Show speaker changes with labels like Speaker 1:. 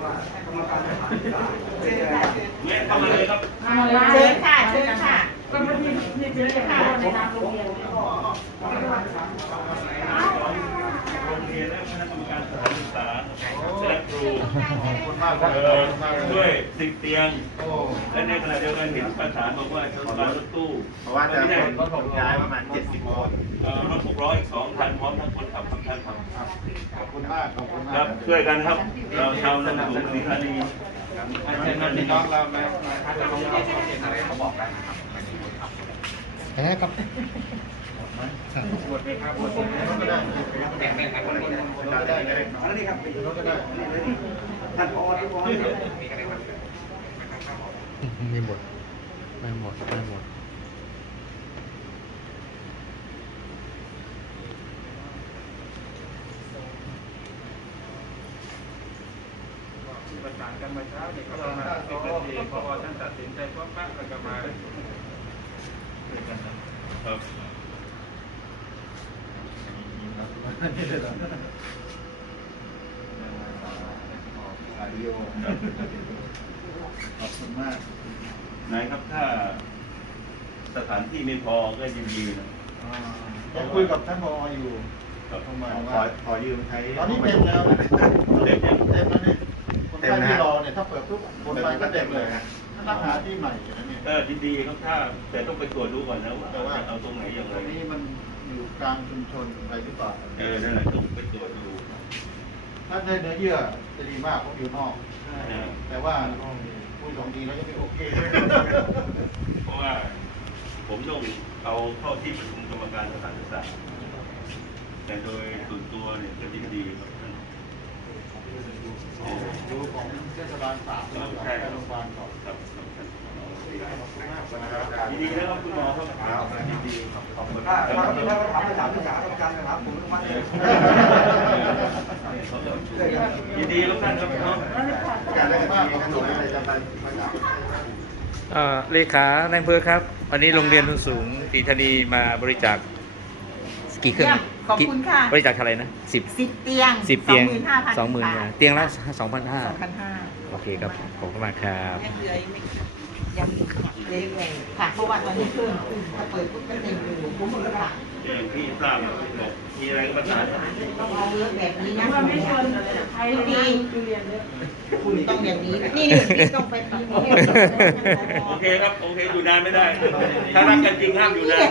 Speaker 1: เนี่ยเข้ามาเลยครับ
Speaker 2: เชิญค่ะเชิญค่ะ
Speaker 3: ก็ไม่ที่เจอค่ะในนามโรงเรียน
Speaker 1: โรงเรียนและคณะกรรมการสถานศึกษาและครูด้วย10 เตียงและในขณะเดียวกันเห็นประสานบอกว่าจะมารถตู้
Speaker 4: เพราะว่าจะรถผมย้ายประมาณ70 คน
Speaker 1: รถ600อีก2 คันพร้อมทั้งคนขับทั้งท่านครับ
Speaker 4: ขอบคุณมากขอบคุณ
Speaker 1: ค
Speaker 4: มา
Speaker 1: รั
Speaker 4: ก
Speaker 1: บช่วยกันครับเราชาวนาสูงศรีธานี
Speaker 4: เช่นนั้นพี่น้องเราถ้าจะต้องเอาเห็นอะไรเขาบอกได้นะครับ
Speaker 5: ครับ
Speaker 4: บทไหมครับบทก็ได้แบ่งกันคนละได้เลยอันนี้ครับก็ได้ท่านพอทุกคนมีอะไรบ้าง
Speaker 5: ไม่หมดไม่หมดไม่หมด
Speaker 4: ประสานกันมาเช้าเด็กก็ประมาณ10 นาทีพอท่านตัดสินใจปั๊บแล้วก็มา
Speaker 1: ครับ
Speaker 4: ขอบคุณมาก
Speaker 1: นายครับถ้าสถานที่ไม่พอก็ยินดีนะ
Speaker 4: ยังคุยกับท่านผออยู่
Speaker 1: ครับ
Speaker 4: ประมาณว่าขอยืมใช้ตอนนี้เต็มแล้วเต็มแล้วนี่คนไข้ที่รอเนี่ยถ้าเปิดปุ๊บคนไข้ก็เต็มเลยถ้าหาที่ใหม่อย่างนี้
Speaker 1: ยินดีครับถ้าแต่ต้องไปตรวจดูก่อนนะว่าจะเอาตรงไหนอย่าง
Speaker 4: ต
Speaker 1: ไร
Speaker 4: รงนี้มันอยู่กลางชุมชนอะไรหรือเปล่า
Speaker 1: นั่นแหละต้องไปตรวจดู
Speaker 4: ถ้าได้เนื้อเยื่อจะดีมากเพราะอยู่นอก แต่ว่าคุย2 ทีแล้วยังไม่โอเค
Speaker 1: เพราะว่าผมต้องเอาเข้าที่ประชุมกรรมการสถานศึกษาแต่โดยส่วนตัวเนี่ยจะยินดีครับท่าน
Speaker 4: ดูของเทศบาล3แล้วไปโรงพยาบาลก่อน
Speaker 1: ครับครับท่าน
Speaker 4: ขอบคุณมากนะครับ
Speaker 1: ยินดีนะครับคุณหมอครับยินดีขอบคุณค
Speaker 6: ถ้า
Speaker 1: รับ
Speaker 6: ถ้าเขาถามไปถามที่สาธารณสุขนะครับผมไม่มั่นใจ
Speaker 1: ยินดีครับท่านครับเนาะ
Speaker 4: การได้มากขนมอะไรจะไป
Speaker 5: เลขานายอำเภอครับ วันนี้โรงเรียนทุนสูงศรีธานีมาบริจาคกี่เครื่อง
Speaker 2: ขอบคุณค่ะ
Speaker 5: บริจาคเท่าไหร่นะ10
Speaker 2: 10 เตียง
Speaker 5: 10 เตียง
Speaker 2: 25,000
Speaker 5: 20,000เตียงละ 2,500
Speaker 2: 2,500
Speaker 5: โอเคครับขอบคุณมากครับ
Speaker 2: ยังเหลืออีกไหมคะยังมีเรื่อยๆค่ะเพราะว่าตอนนี้เพิ่มขึ้นถ้าเปิดปุ๊บก็เต็มเลยผมหมดแล้วค่ะ
Speaker 1: อย่างที่ทราบบอกมีอะไรก็ประสาน
Speaker 2: ต้องเอาเยอะแบบนี้นะ
Speaker 3: มันไม่ชนใช้ดีดูเรียนเยอะ
Speaker 2: คุณต้องอย่างนี้นี่ต้องไปปีนี้
Speaker 1: โอเคครับ โอเค อยู่นานไม่ได้ ถ้ารักกันจริงห้ามอยู่นาน